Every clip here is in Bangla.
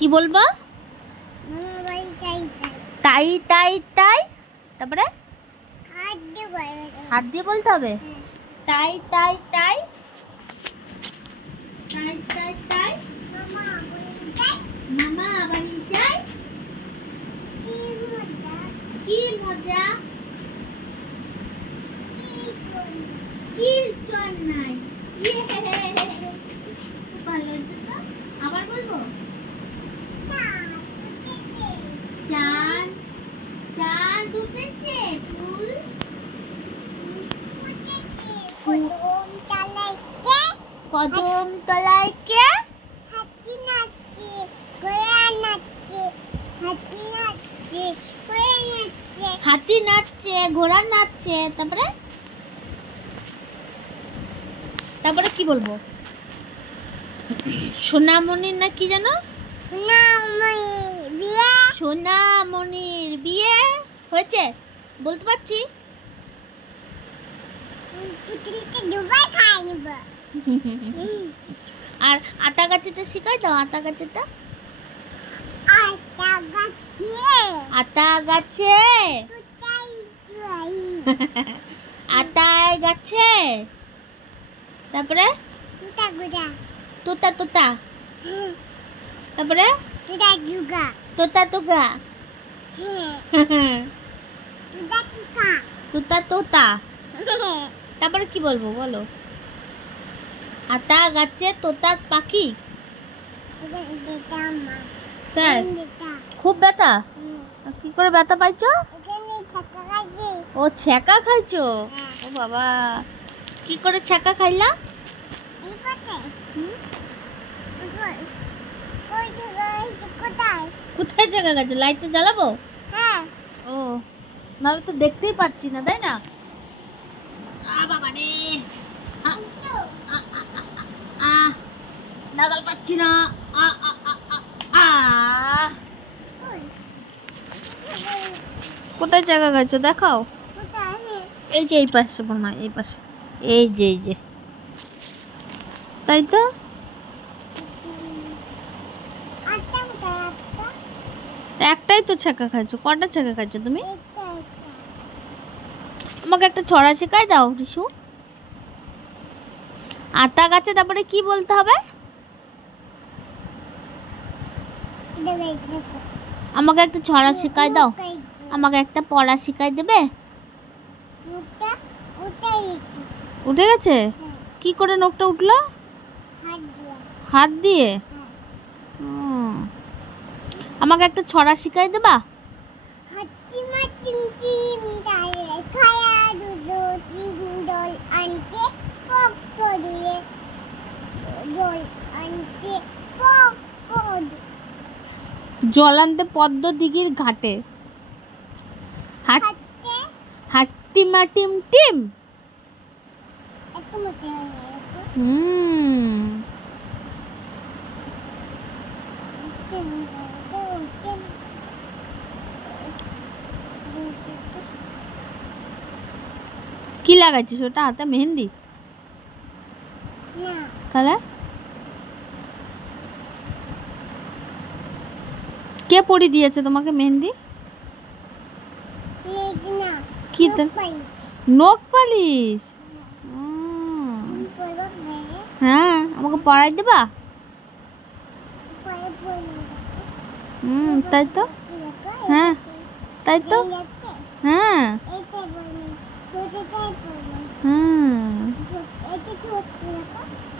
কি বলবো? তাই তাই তাই, তারপরে হাত দিয়ে বলতে হবে। তাই তাই তাই তাই তাই তাই মামা বাড়ি যাই, কি মজা, কীর্তন নাই। ভালো হচ্ছে তো। আবার বলবো? চাঁদ চাঁদ উঠেছে, ফুল কদম তলায় কে, হাতি নাচছে, ঘোড়া নাচছে, হাতি নাচছে, ঘোড়া নাচছে, হাতি নাচছে, ঘোড়া নাচছে। তারপরে তারপরে কি বলবো? সোনামণির না কি জানো? সোনামণির বিয়ে হয়েছে, বলতে পারছি। আর আতা গাছেটা শিখাই দাও, আতা গাছেটা। আতা গাছে, আতায় গাছে, তারপরে তোতা তোতা, তারপরে তোতা তোগা, তোতা তোতা। তারপরে কি বলবো বলো? আতা গাছে তোতা পাখি। তাই? খুব ব্যথা? কি করে ব্যথা পাইছো? ও ছ্যাঁকা খাইছো? ও বাবা, কি করে ছ্যাঁকা খাইলা? কোথায় ছ্যাঁকা খাইছো? লাইটটা জ্বালাবো? ও, নাহলে তো দেখতেই পাচ্ছি না, তাই না? বাবা রে, নাগাল পাচ্ছি না। কোথায় জায়গা খাইছো দেখাও। এই যে এই পাশে, বোনা এই পাশে, এই যে এই যে, তাই তো। একটাই তো ছ্যাঁকা খাইছো, কটা ছ্যাঁকা খাইছো তুমি? আমাকে একটা ছড়া শেখাই দাও রিশু। আতা গাছে তারপরে কি বলতে হবে? আমাকে একটা ছড়া শেখাই দাও, আমাকে একটা পড়া শেখাই দেবে? উঠে গেছে? কি করে নখটা উঠলো? হাত দিয়ে। আমাকে একটা ছড়া শেখাই দেবা? জল আনতে পদ্ম দিঘির ঘাটে, হাট্টি মাটিম টিম। কি লাগাইছিস ওটা হাতে? মেহেন্দি? তাহলে কে পরি দিয়েছে তোমাকে মেহেন্দি? কি? নখ পালিশ? হ্যাঁ, আমাকে পরাই দেবা? তাই তো। হ্যাঁ তাই তো। হ্যাঁ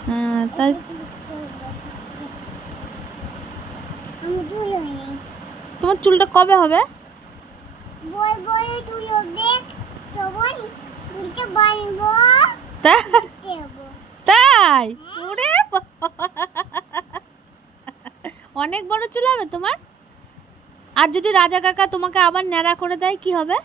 হ্যাঁ তাই। তোমার চুলটা কবে হবে? তাই? অনেক বড় চুল হবে তোমার। আর যদি রাজা কাকা তোমাকে আবার ন্যাড়া করে দেয় কি হবে?